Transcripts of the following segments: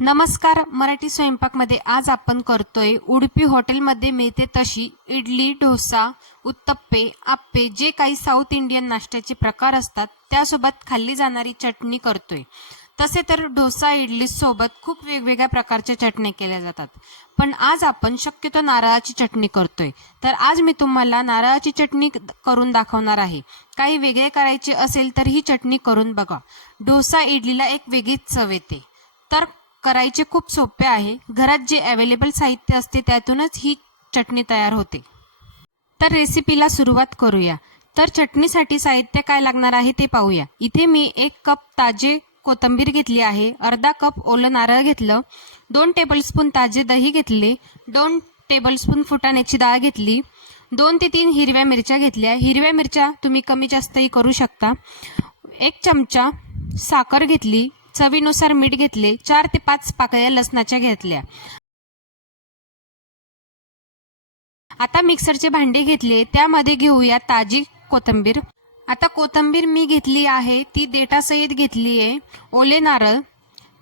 नमस्कार मराठी स्वयंपाकमध्ये आज आपण करतोय उडपी हॉटेलमध्ये मिळते तशी इडली डोसा उत्तप्पे आप्पे जे काही साऊथ इंडियन नाश्त्याचे प्रकार असतात त्यासोबत खाल्ली जाणारी चटणी करतोय. तसे तर डोसा इडली सोबत खूप वेगवेगळ्या प्रकारच्या चटण्या केल्या जातात. पण आज आपण शक्यतो नारळाची चटणी करतोय. तर आज मी तुम्हाला नारळाची चटणी करून दाखवणार आहे. काही वेगळे करायचे असेल तर ही चटणी करून बघा. डोसा इडलीला एक वेगळीच चव येते. तर करायचे खूप सोपे आहे. घरात जे अवेलेबल साहित्य असते त्यातूनच ही चटणी तयार होते. तर रेसिपीला सुरुवात करूया. तर चटणीसाठी साहित्य काय लागणार आहे ते पाहूया. इथे मी एक कप ताजे कोथिंबीर घेतली आहे. अर्धा कप ओलं नारळ घेतलं. दोन टेबलस्पून ताजे दही घेतले. दोन टेबलस्पून फुटाण्याची डाळ घेतली. दोन ते तीन हिरव्या मिरच्या घेतल्या. हिरव्या मिरच्या तुम्ही कमी जास्तही करू शकता. एक चमचा साखर घेतली. चवीनुसार मीठ घेतले चार ते पाच पाकळ्या लसणाच्या घेतल्या. आता मिक्सरचे भांडे घेतले त्यामध्ये घेऊया ताजी कोथिंबीर. आता कोथिंबीर मी घेतली आहे ती देटासहित घेतली आहे. ओले नारळ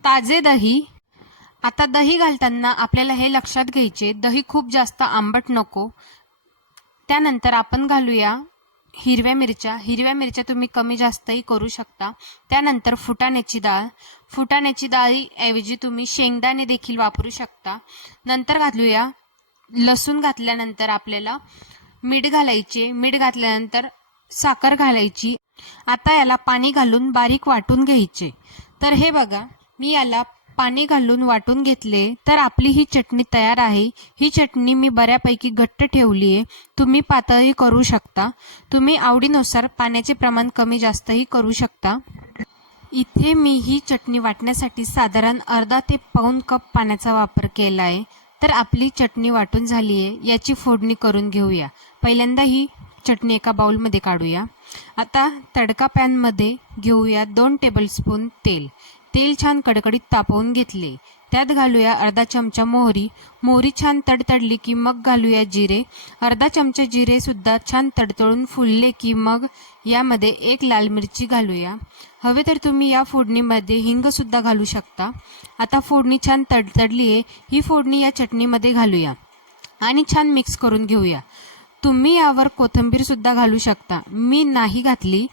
ताजे दही. आता दही घालताना आपल्याला हे लक्षात घ्यायचे दही खूप जास्त आंबट नको. त्यानंतर आपण घालूया हिरव्या मिरच्या. हिरव्या मिरच्या तुम्ही कमी जास्तही करू शकता. त्यानंतर फुटाण्याची डाळ. फुटाण्याची डाळीऐवजी तुम्ही शेंगदाणे देखील वापरू शकता. नंतर घालूया. लसूण घातल्यानंतर आपल्याला मीठ घालायचे. मीठ घातल्यानंतर साखर घालायची. आता याला पाणी घालून बारीक वाटून घ्यायचे. तर हे बघा मी याला पाणी घालून वाटून घेतले तर आपली ही चटणी तयार आहे. ही चटणी मी बऱ्यापैकी घट्ट ठेवली आहे. तुम्ही पातळही करू शकता. तुम्ही आवडीनुसार पाण्याचे प्रमाण कमी जास्तही करू शकता. इथे मी ही चटणी वाटण्यासाठी साधारण अर्धा ते पाऊन कप पाण्याचा वापर केला आहे. तर आपली चटणी वाटून झाली आहे. याची फोडणी करून घेऊया. पहिल्यांदा ही चटणी एका बाउलमध्ये काढूया. आता तडका पॅनमध्ये घेऊया दोन टेबलस्पून तेल. तेल छान कडकडीत तापवून घेतले. त्यात घालूया अर्धा चमचा मोहरी. मोहरी छान तडतडली की मग घालूया जिरे. अर्धा चमचा जिरे सुद्धा छान तडतडून फुलले की मग यामध्ये एक लाल मिरची घालूया. हवे तर तुम्ही या फोडणीमध्ये हिंग सुद्धा घालू शकता. आता फोडणी छान तडतडली आहे. ही फोडणी या चटणीमध्ये घालूया. आणि छान मिक्स करून घेऊया. तुम्ही यावर कोथिंबीर सुद्धा घालू शकता. मी नाही घातली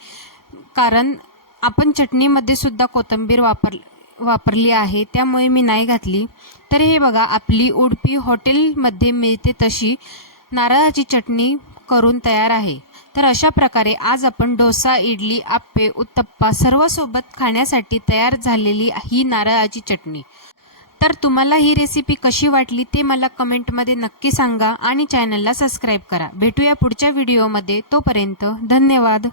कारण आपण चटणीमध्ये सुद्धा कोथिंबीर वापर वापरली आहे. त्यामुळे मी नाही घातली. तर हे बघा आपली उडपी हॉटेलमध्ये मिळते तशी. नारळाची चटणी करून तयार आहे. तर अशा प्रकारे आज आपण डोसा इडली आप्पे उत्तप्पा सर्व सोबत खाण्यासाठी तयार झालेली ही नारळाची चटणी. तर तुम्हाला ही रेसिपी कशी वाटली ते मला कमेंटमध्ये नक्की सांगा आणि चॅनलला सबस्क्राईब करा. भेटूया पुढच्या व्हिडिओमध्ये. तोपर्यंत धन्यवाद.